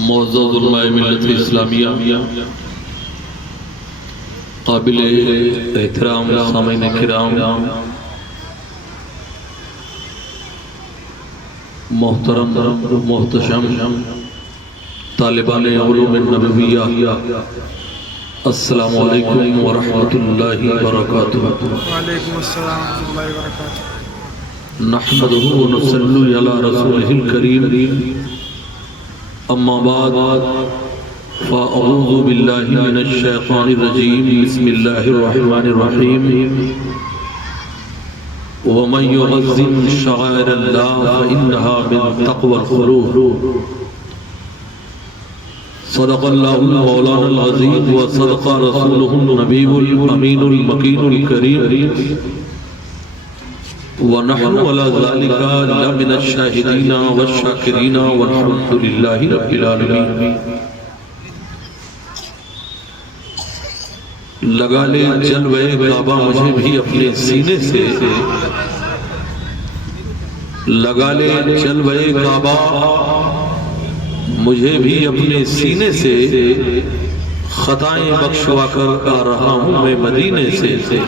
معزز علماء ملت اسلامیہ، قابل احترام سامعین کرام، محترم محتشم طالبان علوم النبویہ، السلام علیکم ورحمۃ اللہ وبرکاتہ۔ وعلیکم السلام ورحمۃ اللہ وبرکاتہ۔ نحمدہ ونصلی علی رسولہ الکریم، اما بعد فاعوذ باللہ من الشیطان الرجیم، بسم اللہ الرحمن الرحیم۔ ومن يعظم شعائر اللہ فإنها من تقوى القلوب۔ صدق اللہ مولانا العظیم وصدق رسولہ النبی الامین المکین الکریم، ونحن على ذلك لمن الشاہدین والشاکرین والحمد للہ رب العالمین۔ لگا لے جلوے کعبہ مجھے بھی اپنے سینے سے، لگا لے جلوے کعبہ مجھے بھی اپنے سینے سے، خطائیں بخشوا کر آ رہا ہوں میں مدینے سے۔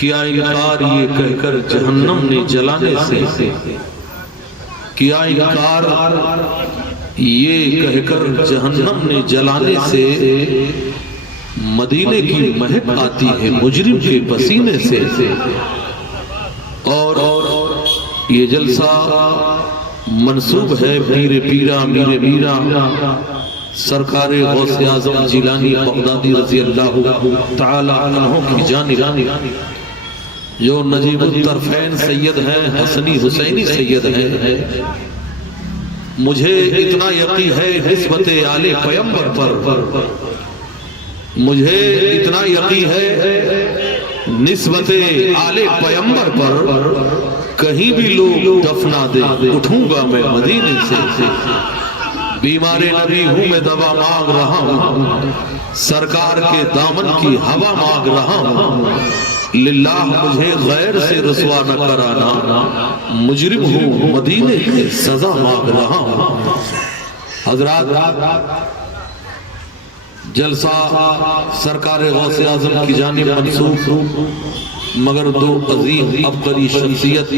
کیا انکار یہ کہہ کر جہنم نے جلانے سے، کیا انکار یہ کہہ کر جہنم نے جلانے سے، مدینے کی مہک آتی ہے مجرم کے پسینے سے۔ اور یہ جلسہ منسوب ہے پیر پیرا میرے میرا سرکار غوث اعظم جیلانی بغدادی رضی اللہ تعالی عنہ کی جانب، جو نجیب الطرفین سید ہیں، حسنی حسینی سید ہیں۔ مجھے اتنا یقین ہے نسبت آل پیمبر پر، مجھے اتنا یقین ہے نسبت آل پیمبر پر، کہیں بھی لوگ دفنا دے اٹھوں گا میں مدینے سے۔ بیمار نبی ہوں میں دوا مانگ رہا ہوں، سرکار کے دامن کی ہوا مانگ رہا ہوں۔ للہ مجھے غیر سے رسوا نہ کرانا، مجرم ہوں مدینے کی سزا مانگ رہا ہوں۔ حضرات، جلسہ سرکار غوث اعظم کی جانب منسوب، مگر دو عظیم عبقری شخصیت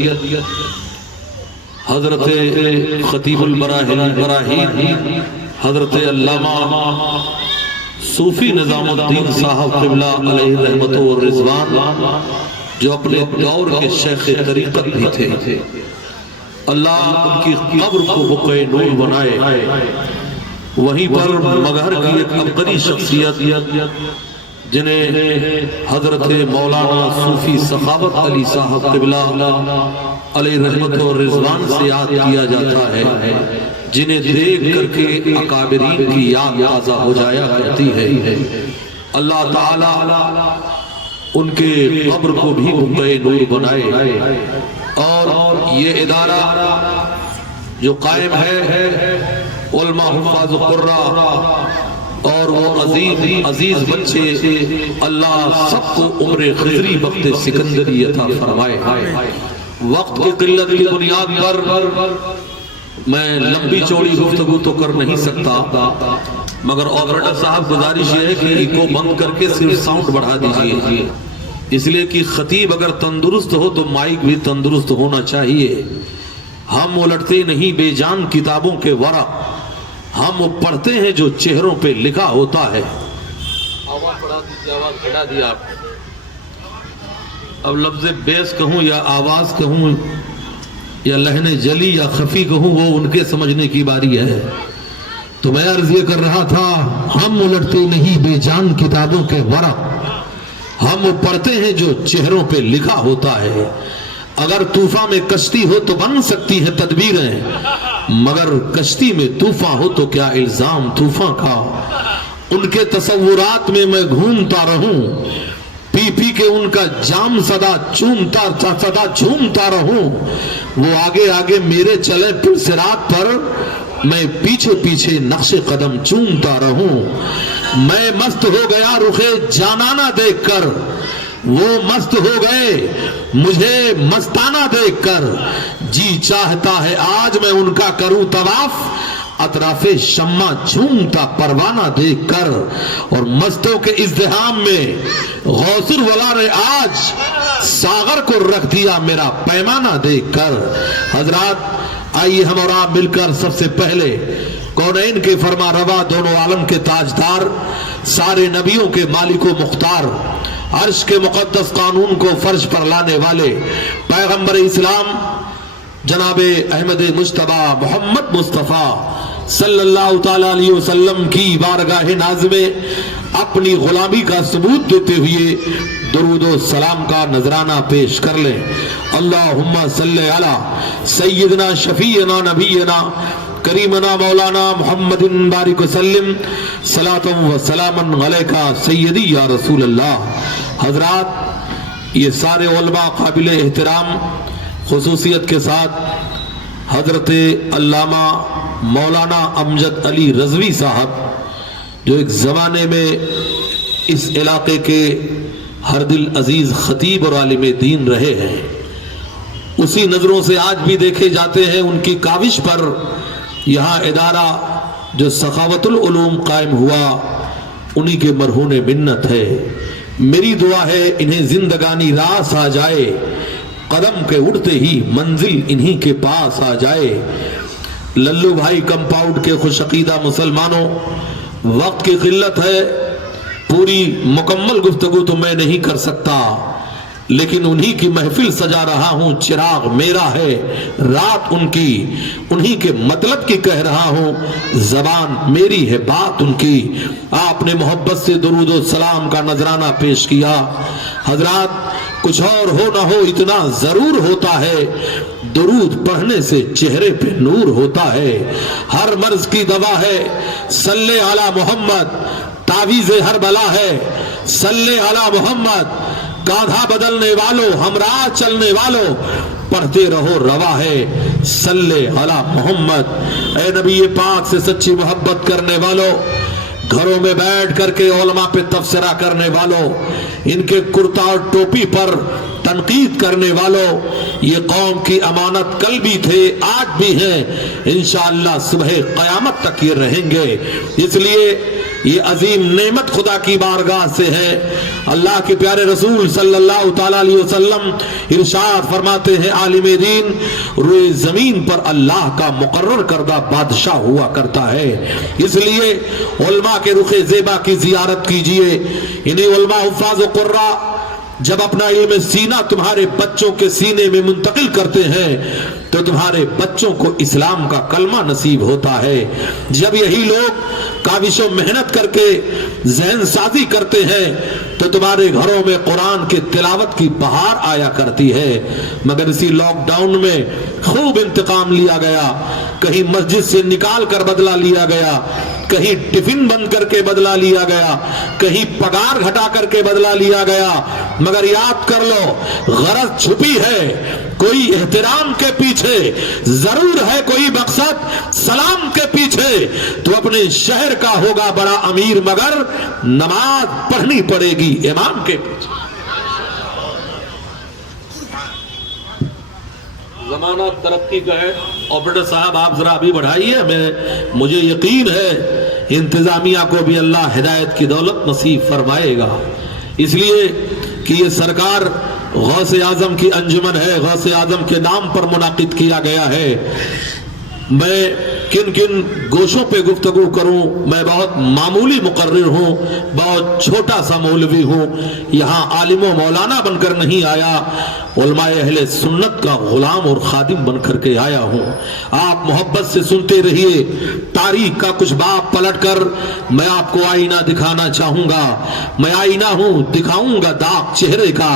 حضرت خطیب البراہین حضرت علامہ صوفی نظام الدین صاحب قبلہ علیہ رحمت و رضوان، جو اپنے دور کے شیخ طریقت بھی تھے، اللہ ان کی قبر کو بقعہ نور بنائے۔ وہیں پر مگہر کی ایک عبقری شخصیت جنہیں حضرت مولانا صوفی سخاوت علی صاحب قبلہ علیہ رحمت و رضوان سے یاد کیا جاتا ہے، جنہیں دیکھ کر کے اکابرین کی یاد تازہ ہو جایا کرتی ہے۔ اللہ تعالی ان کے قبر کو بھی بقعہ نور بنائے۔ اور یہ ادارہ جو قائم ہے، علماء حفاظ قرہ اور وہ عزیز بچے، اللہ سب کو عمر خضری وقت سکندری عطا فرمائے۔ وقت کی قلت کی بنیاد پر میں لمبی چوڑی گفتگو تو کر نہیں سکتا، مگر آپریٹر صاحب گزارش یہ ہے کہ ایکو بند کر کے صرف ساؤنڈ بڑھا دیجئے، اس لیے کہ خطیب اگر تندرست ہو تو مائک بھی تندرست ہونا چاہیے۔ ہم الٹتے نہیں بے جان کتابوں کے ورق، ہم پڑھتے ہیں جو چہروں پہ لکھا ہوتا ہے۔ آواز بڑھا دیجئے، آواز بڑھا دیا آپ۔ اب لفظ بیس کہوں یا آواز کہوں یا لہن جلی یا خفی کہوں، وہ ان کے سمجھنے کی باری ہے۔ تو میں عرض یہ کر رہا تھا، ہم الٹتے نہیں بے جان کتابوں کے ورق، ہم پڑھتے ہیں جو چہروں پہ لکھا ہوتا ہے۔ اگر طوفان میں کشتی ہو تو بن سکتی ہے تدبیریں، مگر کشتی میں طوفان ہو تو کیا الزام طوفان کا۔ ان کے تصورات میں میں گھومتا رہوں، پی پی کے ان کا جام صدا جھومتا رہوں۔ وہ آگے آگے میرے چلے پھر صراط پر، میں پیچھے پیچھے نقش قدم چومتا رہوں۔ میں مست ہو گیا رخ جانانہ دیکھ کر، وہ مست ہو گئے مجھے مستانہ دیکھ کر۔ جی چاہتا ہے آج میں ان کا کروں طواف، اطراف شمع جھومتا پروانہ دیکھ کر اور مستوں کے ازدحام میں غوث الولا نے آج ساغر کو رکھ دیا میرا پیمانہ دیکھ کر۔ حضرات آئیے ہم اور آپ مل کر سب سے پہلے کونین کے فرما روا، دونوں عالم کے تاجدار، سارے نبیوں کے مالک و مختار، عرش کے مقدس قانون کو فرش پر لانے والے پیغمبر اسلام جناب احمد مجتبی محمد مصطفیٰ صلی اللہ تعالیٰ علیہ وسلم کی بارگاہ ناز میں اپنی غلامی کا ثبوت دیتے ہوئے درود و سلام کا نذرانہ پیش کر لیں۔ اللہم صلی علی سیدنا شفیعنا نبینا کریمنا مولانا محمد بارک وسلم صلاۃ و سلاما علیکا سیدی یا رسول اللہ۔ حضرات یہ سارے علماء قابل احترام، خصوصیت کے ساتھ حضرت علامہ مولانا امجد علی رضوی صاحب جو ایک زمانے میں اس علاقے کے ہر دل عزیز خطیب اور عالم دین رہے ہیں، اسی نظروں سے آج بھی دیکھے جاتے ہیں۔ ان کی کاوش پر یہاں ادارہ جو سخاوت العلوم قائم ہوا، انہی کے مرہون منت ہے۔ میری دعا ہے انہیں زندگانی راس آ جائے، قدم کے اڑتے ہی منزل انہی کے پاس آ جائے۔ للو بھائی کمپاؤنڈ کے خوش عقیدہ مسلمانوں، وقت کی قلت ہے، پوری مکمل گفتگو تو میں نہیں کر سکتا، لیکن انہی کی محفل سجا رہا ہوں، چراغ میرا ہے، رات ان کی، انہی کے مطلب کی کہہ رہا ہوں، زبان میری ہے، بات ان کی۔ آپ نے محبت سے درود و سلام کا نذرانہ پیش کیا۔ حضرات کچھ اور ہو نہ ہو اتنا ضرور ہوتا ہے، درود پڑھنے سے چہرے پہ نور ہوتا ہے۔ ہر مرض کی دوا ہے صلی علی محمد، تعویذ ہر بلا ہے صلی علی محمد، کاندھا بدلنے والوں ہمراہ چلنے والوں پڑھتے رہو روا ہے صلی علی محمد۔ اے نبی پاک سے سچی محبت کرنے والوں، گھروں میں بیٹھ کر کے علماء پہ تبصرہ کرنے والوں، ان کے کرتا اور ٹوپی پر تنقید کرنے والوں، یہ قوم کی امانت کل بھی تھے، آج بھی ہیں، انشاءاللہ صبح قیامت تک یہ رہیں گے۔ اس لیے یہ عظیم نعمت خدا کی بارگاہ سے ہے۔ اللہ کے پیارے رسول صلی اللہ تعالیٰ علیہ وسلم ارشاد فرماتے ہیں، عالم دین روئے زمین پر اللہ کا مقرر کردہ بادشاہ ہوا کرتا ہے۔ اس لیے علماء کے رخ زیبا کی زیارت کیجئے۔ انہیں علماء حفاظ و قراء جب اپنا علم سینہ تمہارے بچوں کے سینے میں منتقل کرتے ہیں تو تمہارے بچوں کو اسلام کا کلمہ نصیب ہوتا ہے۔ جب یہی لوگ کاوش و محنت کر کے ذہن سازی کرتے ہیں تو تمہارے گھروں میں قرآن کے تلاوت کی بہار آیا کرتی ہے۔ مگر اسی لاک ڈاؤن میں خوب انتقام لیا گیا، کہیں مسجد سے نکال کر بدلہ لیا گیا، کہیں ٹفن بند کر کے بدلہ لیا گیا، کہیں پگار گھٹا کر کے بدلہ لیا گیا۔ مگر یاد کر لو غرض چھپی ہے، کوئی احترام کے پیچھے ضرور ہے، کوئی مقصد سلام کے پیچھے۔ تو اپنے شہر کا ہوگا بڑا امیر مگر نماز پڑھنی پڑے گی امام کے پیچھے۔ زمانہ ترقی کا ہے۔ آپریٹر صاحب آپ ذرا ابھی بڑھائیے، مجھے یقین ہے انتظامیہ کو بھی اللہ ہدایت کی دولت نصیب فرمائے گا۔ اس لیے کہ یہ سرکار غوث اعظم کی انجمن ہے، غوث اعظم کے نام پر منعقد کیا گیا ہے۔ میں کن کن گوشوں پہ گفتگو کروں، میں بہت معمولی مقرر ہوں، بہت چھوٹا سا مولوی ہوں، یہاں عالم و مولانا بن کر نہیں آیا، علماء اہل سنت کا غلام اور خادم بن کر کے آیا ہوں۔ آپ محبت سے سنتے رہیے، تاریخ کا کچھ باب پلٹ کر میں آپ کو آئینہ دکھانا چاہوں گا۔ میں آئینہ ہوں، دکھاؤں گا داغ چہرے کا،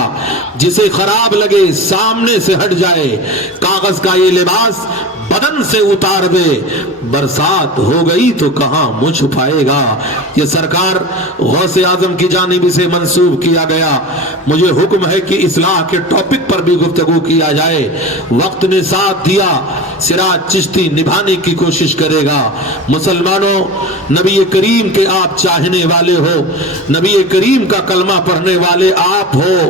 جسے خراب لگے سامنے سے ہٹ جائے، کاغذ کا یہ لباس بدن سے اتار دے، برسات ہو گئی تو کہاں منہ چھپائے گا۔ یہ سرکار غوث اعظم کی جانب سے منسوب کیا گیا۔ مجھے حکم ہے کہ اصلاح کے ٹاپک پر بھی گفتگو کیا جائے۔ وقت نے ساتھ دیا، سراج چشتی نبھانے کی کوشش کرے گا۔ مسلمانوں، نبی کریم کے آپ چاہنے والے ہو، نبی کریم کا کلمہ پڑھنے والے آپ ہو،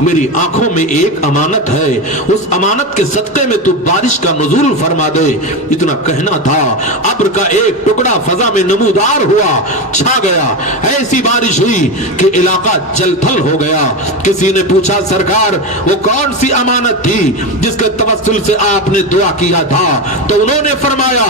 میری آنکھوں میں ایک امانت ہے, اس امانت کے صدقے میں تو بارش کا نزول فرما دے. اتنا کہنا تھا, ابر کا ایک ٹکڑا فضا میں نمودار ہوا, چھا گیا, ایسی بارش ہوئی کہ علاقہ جل تھل ہو گیا. کسی نے پوچھا سرکار وہ کون سی امانت تھی جس کے توسل سے آپ نے دعا کیا تھا؟ تو انہوں نے فرمایا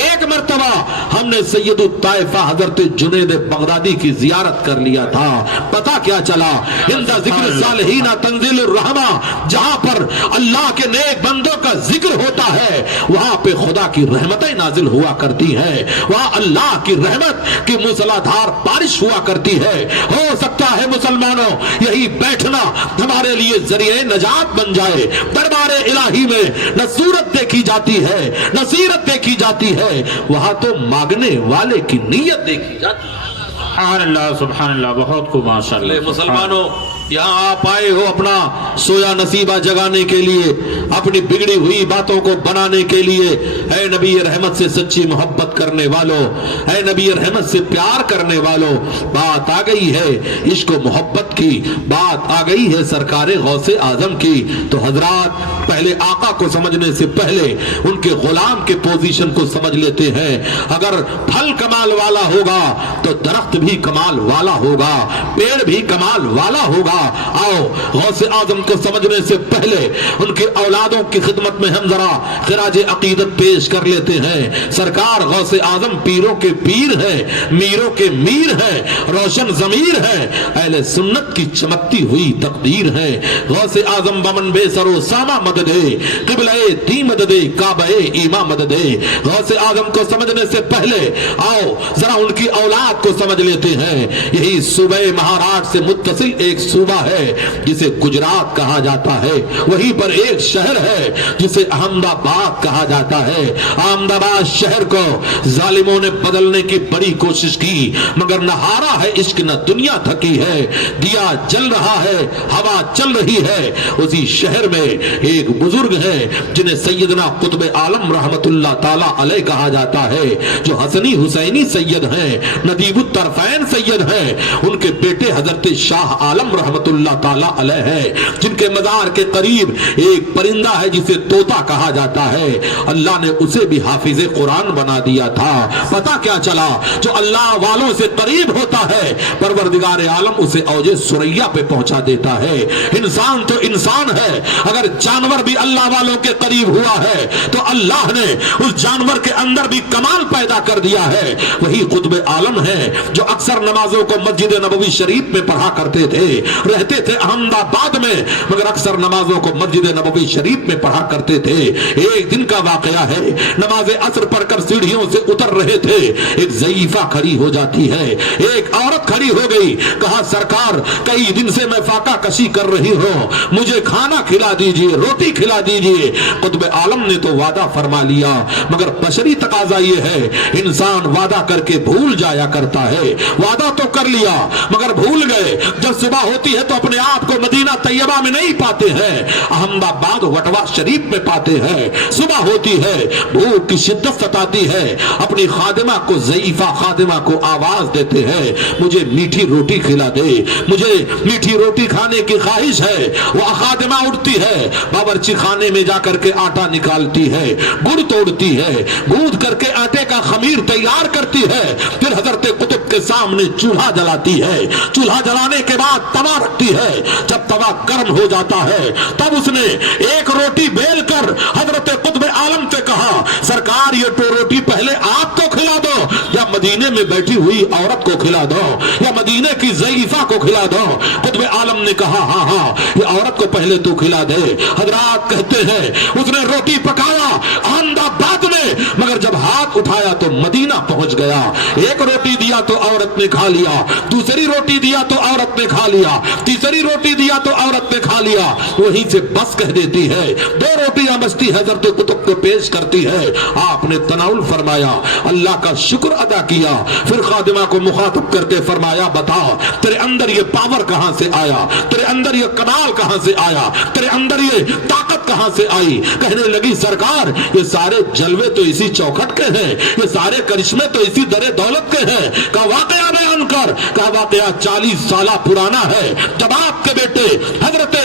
ایک مرتبہ ہم نے سید الطائفہ حضرت جنید بغدادی کی زیارت کر لیا تھا. پتا کیا چلا, عند ذکر صالحین تنزل الرحمہ, جہاں پر اللہ کے نیک بندوں کا ذکر ہوتا ہے وہاں پہ خدا کی رحمتیں نازل ہوا کرتی ہیں, وہاں اللہ کی رحمت کی موسلادھار بارش ہوا کرتی ہے. ہو سکتا ہے مسلمانوں یہی بیٹھنا ہمارے لیے ذریعہ نجات بن جائے. دربار الہی میں نہ صورت دیکھی جاتی ہے نہ سیرت دیکھی جاتی ہے, وہاں تو مانگنے والے کی نیت دیکھی جاتی ہے. سبحان اللہ سبحان اللہ, بہت خوب ماشاء اللہ. مسلمانوں یہاں آپ آئے ہو اپنا سویا نصیبہ جگانے کے لیے, اپنی بگڑی ہوئی باتوں کو بنانے کے لیے. اے نبی رحمت سے سچی محبت کرنے والوں, اے نبی رحمت سے پیار کرنے والوں, بات آ گئی ہے عشق و محبت کی, بات آ گئی ہے سرکار غوث اعظم کی. تو حضرات پہلے آقا کو سمجھنے سے پہلے ان کے غلام کے پوزیشن کو سمجھ لیتے ہیں. اگر پھل کمال والا ہوگا تو درخت بھی کمال والا ہوگا, پیڑ بھی کمال والا ہوگا. آؤ غوث اعظم کو سمجھنے سے پہلے ان کے اولادوں کی خدمت میں ہم ذرا خراج عقیدت پیش کر لیتے ہیں. سرکار غوث اعظم پیروں کے پیر ہیں, میروں کے میر ہیں, روشن ضمیر ہیں, اہل سنت کی چمکتی ہوئی تقدیر ہے. غوث اعظم بمن بے سر و ساما مدد قبلہ دی مدد کعبہ ایما مدد. غوث اعظم کو سمجھنے سے پہلے آؤ ذرا ان کی اولاد کو سمجھ لیتے ہیں. یہی صوبہ مہاراشٹر سے متصل ایک صوبہ ہے جسے گجرات کہا جاتا ہے, وہیں پر ایک شہر ہے جسے احمد آباد کہا جاتا ہے. احمد آباد شہر کو ظالموں نے بدلنے کی بڑی کوشش کی مگر نہ ہارا ہے عشق نہ دنیا تھکی ہے. دیا جل رہا ہے, ہوا چل رہی ہے. اسی شہر میں ایک بزرگ ہے جنہیں سیدنا قطب عالم رحمت اللہ تعالی علیہ کہا جاتا ہے, جو حسنی حسینی سید ہیں, ندیب الطرفین سید ہیں. ان کے بیٹے حضرت شاہ عالم رحمت اللہ تعالی علیہ ہے, جن کے مزار کے قریب ایک پرندہ ہے جسے طوطا کہا جاتا ہے. اللہ نے اسے بھی حافظ قرآن بنا دیا تھا. پتا کیا چلا, جو اللہ والوں سے قریب ہوتا ہے پروردگار عالم اسے اوج ثریا پہ پہنچا دیتا ہے. انسان تو انسان ہے, اگر جانور بھی اللہ والوں کے قریب ہوا ہے تو اللہ نے اس جانور کے اندر بھی کمال پیدا کر دیا ہے. وہی قطب عالم ہے جو اکثر نمازوں کو مسجد نبوی شریف میں پڑھا کرتے تھے, رہتے تھے احمد آباد میں مگر اکثر نمازوں کو مسجد نبوی شریف میں پڑھا کرتے تھے. ایک دن کا واقعہ ہے, نماز عصر پڑھ کر سیڑھیوں سے اتر رہے تھے, ایک ضعیفہ کھڑی ہو جاتی ہے, ایک عورت کھڑی ہو گئی. کہا سرکار کئی دن سے میں فاقہ کشی کر رہی ہوں, مجھے کھانا کھلا دیجئے, روٹی کھلا دیجئے. قطب عالم نے تو وعدہ فرما لیا مگر بشری تقاضا یہ ہے انسان وعدہ کر کے بھول جایا کرتا ہے. وعدہ تو کر لیا مگر بھول گئے. جب صبح ہوتی ہے تو اپنے آپ کو مدینہ طیبہ میں نہیں پاتے ہیں, احمد آباد وٹوا شریف میں پاتے ہیں. صبح ہوتی ہے, بھوک کی شدت ستاتی ہے, اپنی خادمہ کو ضعیفہ خادمہ کو آواز دیتے ہیں مجھے میٹھی روٹی کھلا دے, مجھے میٹھی روٹی کھانے کی خواہش ہے. وہ خادمہ اٹھتی ہے, باورچی خانے میں جا کر کے آٹا نکالتی ہے, گڑ توڑتی ہے, گوندھ کر کے آٹے کا خمیر تیار کرتی ہے, پھر حضرت قطب کے سامنے چولہا جلاتی ہے. چولہا جلانے کے بعد توا رکھتی ہے. جب توا گرم ہو جاتا ہے تب اس نے ایک روٹی بیل کر حضرت قطب عالم سے کہا سرکار یہ تو روٹی پہلے آپ کو کھلا دو یا مدینے میں بیٹھی ہوئی عورت کو کھلا دو یا مدینے کی ضعیفہ کو کھلا دو. قطب عالم نے کہا ہاں ہاں یہ عورت کو پہلے تو کھلا دے. حضرات کہتے ہیں اس نے روٹی پکایا احمد آباد میں مگر جب ہاتھ اٹھایا تو مدینہ پہنچ گیا. ایک روٹی دیا تو عورت نے کھا لیا, دوسری روٹی دیا تو عورت نے کھا لیا, تیسری روٹی دیا تو عورت نے کھا لیا. وہیں سے بس کہہ دیتی ہے, دو روٹیاں بچتی حضرت قطب کو پیش کرتی ہے. آپ نے تناول فرمایا, اللہ کا شکر ادا کیا, پھر خادمہ کو مخاطب کر کے فرمایا بتا تیرے اندر یہ پاور کہاں سے آیا, تیرے اندر یہ کمال کہاں سے آیا, تیرے اندر یہ طاقت کہاں سے آئی. کہنے لگی سرکار یہ سارے جلوے تو اسی چوکھٹ کے ہیں, یہ سارے کرشمے تو اسی در دولت کے ہیں. کا واقعہ بیان کر. کا واقعہ 40 سالہ پرانا ہے, جب آپ کے بیٹے حضرت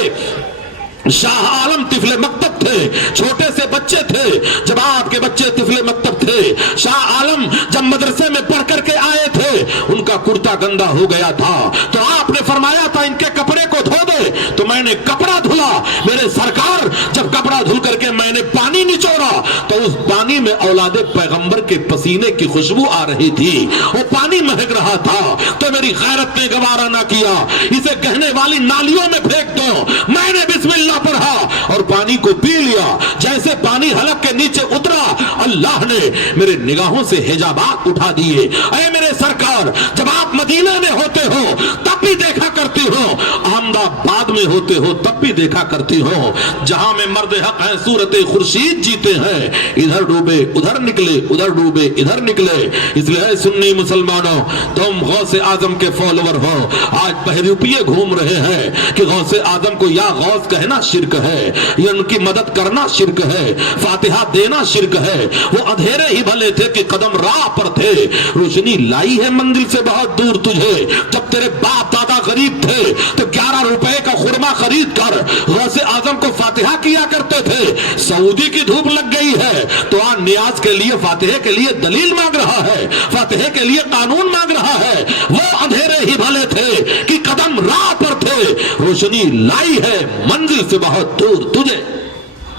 شاہ عالم طفل مکتب تھے, چھوٹے سے بچے تھے. جب آپ کے بچے طفل مکتب تھے, شاہ عالم جب مدرسے میں پڑھ کر کے آئے تھے, ان کا کرتا گندا ہو گیا تھا, تو آپ نے فرمایا تھا ان کے کپڑے کو دھو دے, تو میں نے کپڑا دھلا. میرے سرکار جب کپڑا دھل کر کے میں نے پانی نچوڑا, تو اس پانی میں اولاد پیغمبر کے پسینے کی خوشبو آ رہی تھی, وہ پانی مہک رہا تھا. تو میری غیرت نے گوارا نہ کیا, اسے کہنے والی نالیوں میں پھینک دو. میں نے بسم اللہ پڑھا اور پانی کو پی لیا. جیسے پانی حلق کے نیچے اترا, اللہ نے میرے نگاہوں سے حجابات اٹھا دیے. اے میرے سرکار, جب آپ مدینہ میں ہوتے ہو تب بھی دیکھا کرتی ہو, احمد آباد میں ہوتے ہو تب بھی دیکھا کرتی ہو, جہاں میں مرد حق ہیں صورت خورشید جیتے ہیں, ادھر ڈوبے ادھر نکلے, ادھر ڈوبے ادھر نکلے. اس لیے سنی مسلمانوں, تم غوث اعظم کے فالوور ہو. آج بہروپیے گھوم رہے ہیں کہ غوث اعظم کو یا غوث کہنا شرک ہے, یا ان کی مدد کرنا شرک ہے, فاتحہ دینا شرک ہے. وہ اندھیرے ہی بھلے تھے کہ قدم راہ پر تھے, روشنی لائی ہے منزل سے بہت دور تجھے. جب تیرے باپ دادا غریب تھے تو 11 روپے کا خرما خرید کر غوث اعظم کو فاتحہ کیا کرتے تھے. سعودی کی دھوپ لگ گئی ہے تو آج نیاز کے لیے فاتحہ کے لیے دلیل مانگ رہا ہے, فاتحہ کے لیے قانون مانگ رہا ہے. وہ اندھیرے ہی بھلے تھے کہ قدم راہ پر تھے, روشنی لائی ہے منزل سے بہت دور تجھے.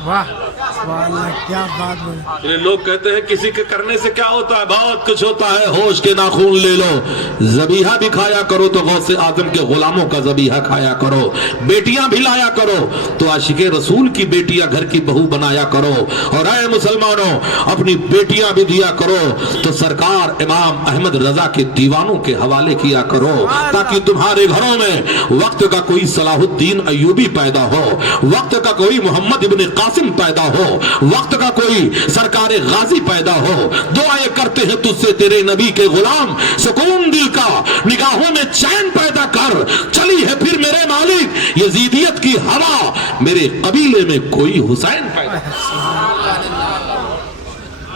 واہ اللہ, کیا بات بولی. لوگ کہتے ہیں کسی کے کرنے سے کیا ہوتا ہے, بہت کچھ ہوتا ہے. ہوش کے ناخون لے لو, ذبیحہ بھی کھایا کرو تو غوث اعظم کے غلاموں کا ذبیحہ کھایا کرو. بیٹیاں بھی لایا کرو تو عاشق رسول کی بیٹیاں گھر کی بہو بنایا کرو. اور اے مسلمانوں, اپنی بیٹیاں بھی دیا کرو تو سرکار امام احمد رضا کے دیوانوں کے حوالے کیا کرو, تاکہ تمہارے گھروں میں وقت کا کوئی صلاح الدین ایوبی پیدا ہو, وقت کا کوئی محمد ابن قاسم پیدا ہو, وقت کا کوئی سرکار غازی پیدا ہو. دعائیں کرتے ہیں تجھ سے تیرے نبی کے غلام, سکون دل کا, نگاہوں میں چین پیدا کر. چلی ہے پھر میرے مالک یزیدیت کی ہوا, میرے قبیلے میں کوئی حسین پیدا.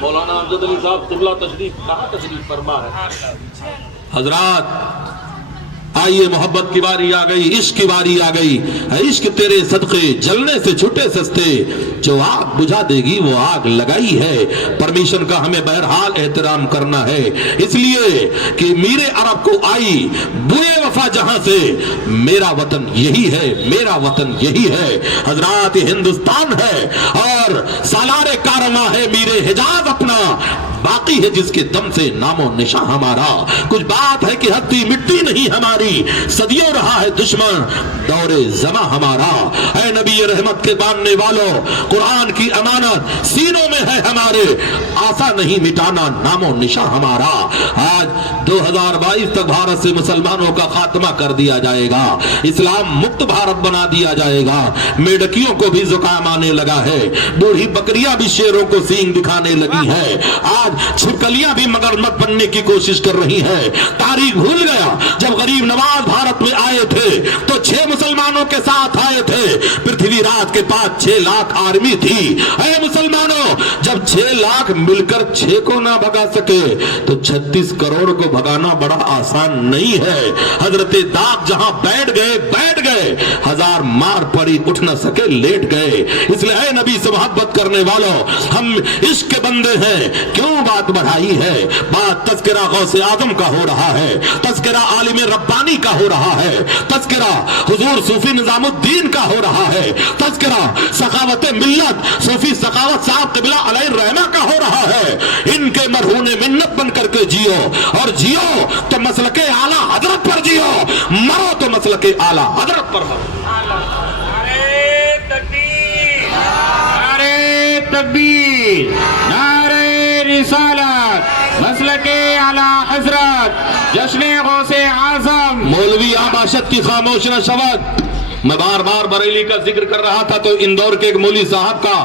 مولانا امجد علی صاحب قبلہ تشریف کہاں تشریف فرما ہے. حضرات آئیے, محبت کی باری آ گئی, عشق کی باری آ گئی. عشق تیرے صدقے جلنے سے چھٹے سستے, جو آگ بجھا دے گی وہ آگ لگائی ہے. پرمیشن کا ہمیں بہرحال احترام کرنا ہے, اس لیے کہ میرے عرب کو آئی بوئے وفا جہاں سے, میرا وطن یہی ہے, میرا وطن یہی ہے. حضرات ہندوستان ہے اور سالار کارواں ہے میرے حجاز اپنا, باقی ہے جس کے دم سے نام و نشاں ہمارا. کچھ بات ہے کہ ہستی مٹی نہیں ہماری, صدیوں رہا ہے دشمن دور زماں ہمارا. اے نبی رحمت کے ماننے والوں, قرآن کی امانت سینوں میں ہے ہمارے, آسا نہیں مٹانا نام و نشاں ہمارا. آج 2022 تک بھارت سے مسلمانوں کا خاتمہ کر دیا جائے گا, اسلام مکت بھارت بنا دیا جائے گا. میڈکیوں کو بھی زکام آنے لگا ہے, بوڑھی بکریاں بھی شیروں کو سینگ دکھانے لگی ہے. آج چھپکلیاں بھی مگرمچھ بننے کی کوشش کر رہی ہیں. تاریخ بھول گیا جب غریب نواز بھارت میں آئے تھے تو 6 مسلمانوں کے ساتھ آئے تھے, پرتھوی راج کے پاس 6 لاکھ آرمی تھی. اے مسلمانوں, جب 6 لاکھ مل کر 6 کو نہ بھگا سکے تو 36 کروڑ کو بھگانا بڑا آسان نہیں ہے. حضرت داغ جہاں بیٹھ گئے, ہزار مار پڑی اٹھ نہ سکے لیٹ گئے. اس لیے اے نبی سے محبت کرنے والوں, ہم عشق کے بندے ہیں. کیوں بات بڑھائی ہے, بات تذکرہ غوث اعظم کا ہو رہا ہے, تذکرہ عالم ربانی کا ہو رہا ہے, تذکرہ حضور صوفی نظام الدین کا ہو رہا ہے, تذکرہ سخاوت ملت صوفی سخاوت صاحب قبلہ علیہ الرحمہ کا ہو رہا ہے. ان کے مرہون منت بن کر کے جیو, اور جیو تو مسلک اعلیٰ حضرت پر جیو, مرو تو مسلک اعلیٰ حضرت پر مرو. نعرے تکبیر, نعرے تکبیر, نعرے رسالت, مسلک اعلیٰ حضرت, جشن غوث اعظم. مولوی آباشت کی خاموش نہ شود. میں بار بار بریلی کا ذکر کر رہا تھا تو اندور کے ایک مولوی صاحب کا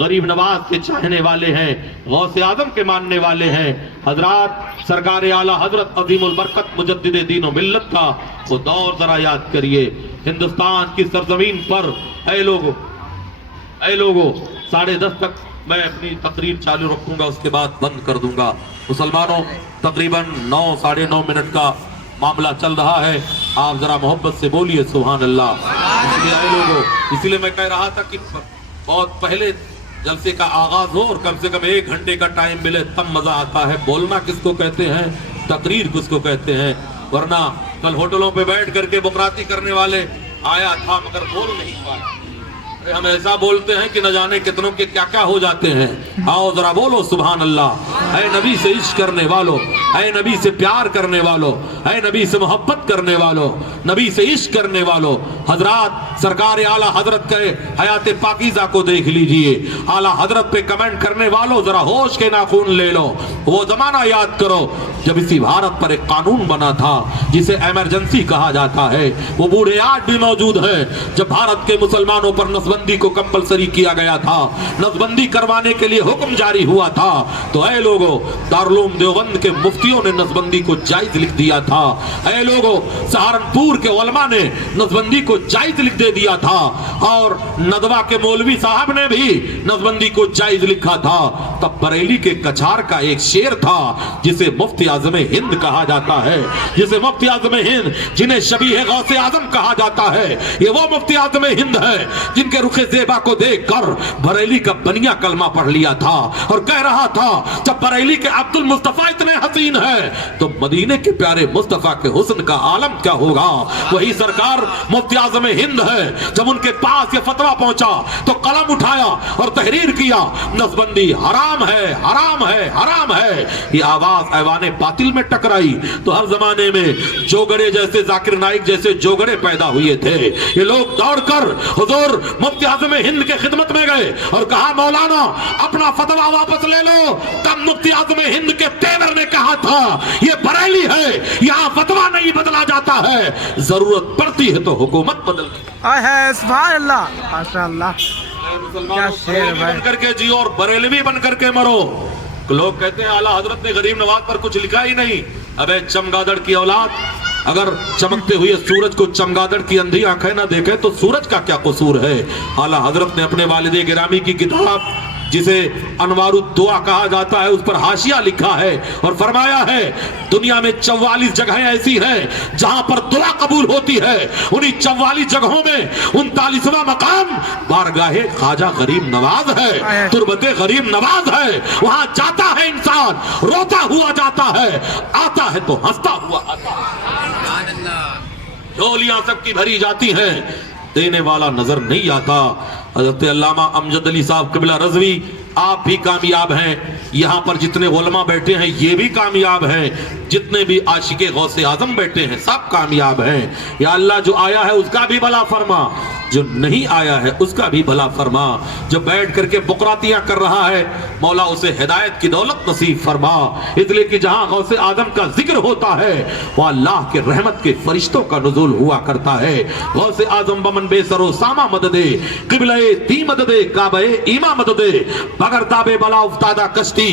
غریب نواز کے چاہنے والے ہیں، غوث اعظم کے ماننے والے ہیں، حضرات سرکار اعلیٰ حضرت عظیم البرکت مجدد دین و ملت کا وہ دور ذرا یاد کریے۔ ہندوستان کی سرزمین پر اے لوگوں 10:30 تک میں اپنی تقریر چالو رکھوں گا، اس کے بعد بند کر دوں گا۔ مسلمانوں تقریباً 9 ساڑھے 9 منٹ کا معاملہ چل رہا ہے، آپ ذرا محبت سے بولیے سبحان اللہ۔ اس لیے میں کہہ رہا تھا کہ بہت پہلے جلسے کا آغاز ہو اور کم سے کم 1 گھنٹے کا ٹائم ملے تب مزہ آتا ہے۔ بولنا کس کو کہتے ہیں، تقریر کس کو کہتے ہیں، ورنہ کل ہوٹلوں پہ بیٹھ کر کے بکراتی کرنے والے آیا تھا مگر بول نہیں پایا۔ ہم ایسا بولتے ہیں کہ نہ جانے کتنوں کے کیا کیا ہو جاتے ہیں۔ آؤ ذرا بولو سبحان اللہ۔ اے نبی سے عشق کرنے والو، اے نبی سے پیار کرنے والو، اے نبی سے محبت کرنے والو، نبی سے عشق کرنے والو، حضرات سرکار اعلیٰ حضرت کے حیات پاکیزہ کو دیکھ لیجئے۔ اعلیٰ حضرت پہ کمنٹ کرنے والو ذرا ہوش کے ناخون لے لو۔ وہ زمانہ یاد کرو جب اسی بھارت پر ایک قانون بنا تھا جسے ایمرجنسی کہا جاتا ہے، وہ بوڑھے آج بھی موجود ہے۔ جب بھارت کے مسلمانوں پر نسبندی کو کمپلسری کیا گیا تھا، نسبندی کروانے کے لیے حکم جاری ہوا تھا، تو اے لوگوں دارالعلوم دیوبند کے مفتیوں نے نسبندی کو جائز لکھ دیا تھا۔ اے لوگوں سہارنپور کے علماء نے نسبندی کو جائز لکھ دے دیا تھا، اور ندوہ کے مولوی صاحب نے بھی نسبندی کو جائز لکھا تھا۔ تب بریلی کے کچھار کا ایک شعر تھا جسے مفتی اعظم ہند کہا جاتا ہے، جسے مفتی اعظم ہند جنہیں شبیہ غوث اعظم کہا جاتا ہے، یہ وہ مفتی اعظم ہند ہے جن کے رخ زیبا کو دیکھ کر بریلی کا بنیا کلمہ پڑھ لیا تھا اور کہہ رہا تھا جب بریلی کے عبد المصطفیٰ اتنے حسین ہے تو مدینے کے پیارے مصطفیٰ کے حسن کا عالم کیا ہوگا۔ وہی سرکار مفتی اعظم ہند ہے، جب ان کے پاس یہ فتویٰ پہنچا تو قلم اٹھایا اور تحریر کیا، نسبندی حرام ہے، حرام ہے، حرام ہے۔ یہ آواز ایوان باطل میں ٹکرائی تو ہر زمانے میں جوگڑے جیسے ذاکر نائک جیسے جوگڑے پیدا ہوئے تھے۔ یہ لوگ دوڑ کر حضور مفتی اعظم ہند کے خدمت میں گئے اور کہا مولانا اپنا فتویٰ واپس لے لو۔ تب مفتی اعظم ہند کے تیور نے کہا تھا یہ بریلی ہے، یہاں فتویٰ نہیں بدلا جاتا ہے، ضرورت پڑتی ہے تو حکومت بدلتی ہے۔ سبحان اللہ، ماشاء اللہ، مسلمانوں بریلوی بن کر کے جیو اور بریلوی بن کر کے مرو۔ لوگ کہتے ہیں اعلیٰ حضرت نے غریب نواز پر کچھ لکھا ہی نہیں۔ ابے چمگادڑ کی اولاد، اگر چمکتے ہوئے سورج کو چمگادڑ کی اندھی آنکھیں نہ دیکھے تو سورج کا کیا قصور ہے۔ اعلیٰ حضرت نے اپنے والد گرامی کی کتاب جسے انوار الدعا کہا جاتا ہے اس پر حاشیہ لکھا ہے اور فرمایا ہے دنیا میں 44 جگہیں ایسی ہیں جہاں پر دعا قبول ہوتی ہے، انہی 44 جگہوں میں 39واں مقام بارگاہ خواجہ غریب نواز ہے، تربت غریب نواز ہے۔ وہاں جاتا ہے انسان روتا ہوا جاتا ہے، آتا ہے تو ہنستا ہوا آتا ہے۔ جھولیاں سب کی بھری جاتی ہیں، دینے والا نظر نہیں آتا۔ حضرت علامہ امجد علی صاحب قبلہ رضوی آپ بھی کامیاب ہیں، یہاں پر جتنے علماء بیٹھے ہیں یہ بھی کامیاب ہیں، جتنے بھی عاشق غوث اعظم بیٹھے ہیں سب کامیاب ہیں۔ یا اللہ جو آیا ہے اس کا بھی بھلا فرما، جو نہیں آیا ہے اس کا بھی بھلا فرما، جو بیٹھ کر کے بکراتیاں کر رہا ہے مولا اسے ہدایت کی دولت نصیب فرما، اس لیے کہ جہاں غوث اعظم کا ذکر ہوتا ہے وہ اللہ کے رحمت کے فرشتوں کا نزول ہوا کرتا ہے۔ غوث اعظم بمن بے سر و ساما مددے، قبلہ دی مددے، کعبہ ایما مددے، بغیر تابے بلا افتادہ کشتی،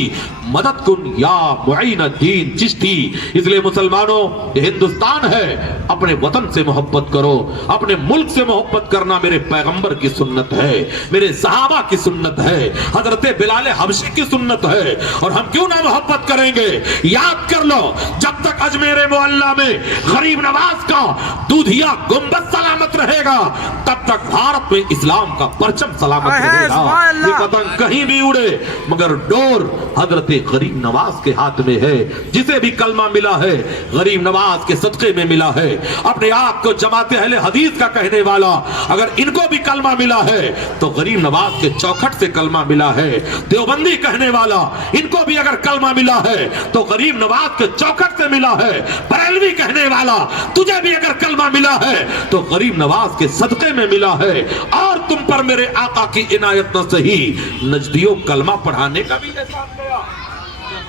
مدد کن یا معین الدین چشتی۔ اس لیے مسلمانوں یہ ہندوستان ہے، اپنے وطن سے محبت کرو، اپنے ملک سے محبت کرنا میرے پیغمبر کی سنت ہے، میرے صحابہ کی سنت ہے، حضرت بلال حبشی کی سنت ہے، اور ہم کیوں نہ محبت کریں گے۔ یاد کر لو جب تک اجمیر معلیٰ میں غریب نواز کا دودھیا گنبد سلامت رہے گا تب تک بھارت میں اسلام کا پرچم سلامت رہے گا۔ یہ پتنگ کہیں بھی اڑے مگر ڈور حضرت غریب نواز کے ہاتھ میں ہے۔ جسے بھی کلمہ ملا ہے غریب نواز کے صدقے میں ملا ہے۔ اپنے آپ کو جماعت اہل حدیث کا کہنے والا اگر ان کو بھی کلمہ ملا ہے تو غریب نواز کے چوکھٹ سے کلمہ ملا ہے۔ دیوبندی کہنے والا ان کو بھی اگر کلمہ ملا ہے تو غریب نواز کے چوکھٹ سے ملا ہے۔ بریلوی کہنے والا تجھے بھی اگر کلمہ ملا ہے تو غریب نواز کے صدقے میں ملا ہے۔ اور تم پر میرے آقا کی عنایت نہ سہی نجدیوں کلمہ پڑھانے کا بھی احسان گیا۔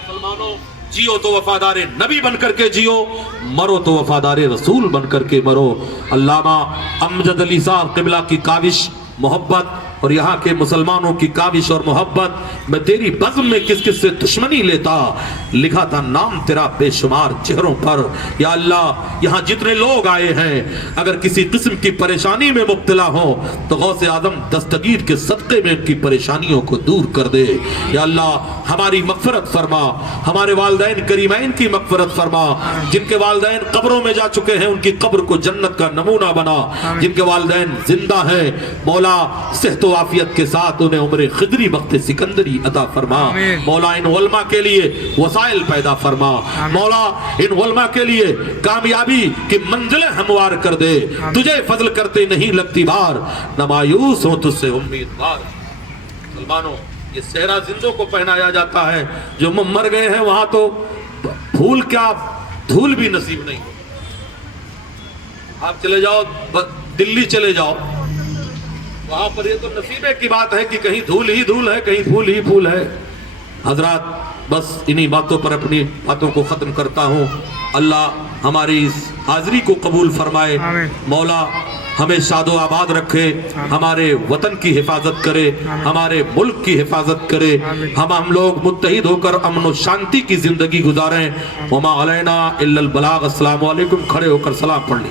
مسلمانوں جیو تو وفادار نبی بن کر کے جیو، مرو تو وفادار رسول بن کر کے مرو۔ علامہ امجد علی صاحب قبلہ کی کاوش، محبت اور یہاں کے مسلمانوں کی کاوش اور محبت، میں تیری بزم میں کس کس سے دشمنی لیتا، لکھا تھا نام تیرا بے شمار چہروں پر۔ یا اللہ یہاں جتنے لوگ آئے ہیں اگر کسی قسم کی پریشانی میں مبتلا ہوں تو غوث اعظم دستگیر کے صدقے میں ان کی پریشانیوں کو دور کر دے۔ یا اللہ ہماری مغفرت فرما، ہمارے والدین کریمین کی مغفرت فرما، جن کے والدین قبروں میں جا چکے ہیں ان کی قبر کو جنت کا نمونہ بنا، جن کے والدین زندہ ہیں مولا صحت و عافیت کے ساتھ انہیں عمر خضری وقت سکندری عطا فرما۔ مولا ان علماء کے لیے وسائل پیدا فرما، مولا ان علماء کے لیے کامیابی کی منزلیں ہموار کر دے۔ تجھے فضل کرتے نہیں لگتی بار، نہ مایوس ہو تجھ سے امیدوار۔ مسلمانوں یہ صحرا زندوں کو پہنایا جاتا ہے، جو مر گئے ہیں وہاں تو پھول کیا دھول بھی نصیب نہیں ہو۔ آپ چلے جاؤ دلی چلے جاؤ، وہاں پر یہ تو نصیبے کی بات ہے کہ کہیں دھول ہی دھول ہے، کہیں پھول ہی پھول ہے۔ حضرات بس انہی باتوں پر اپنی باتوں کو ختم کرتا ہوں۔ اللہ ہماری اس حاضری کو قبول فرمائے، مولا ہمیں شاد و آباد رکھے، ہمارے وطن کی حفاظت کرے، ہمارے ملک کی حفاظت کرے، ہم لوگ متحد ہو کر امن و شانتی کی زندگی گزاریں۔ وما علینا الا البلاغ۔ السلام علیکم، کھڑے ہو کر سلام پڑھ لیں۔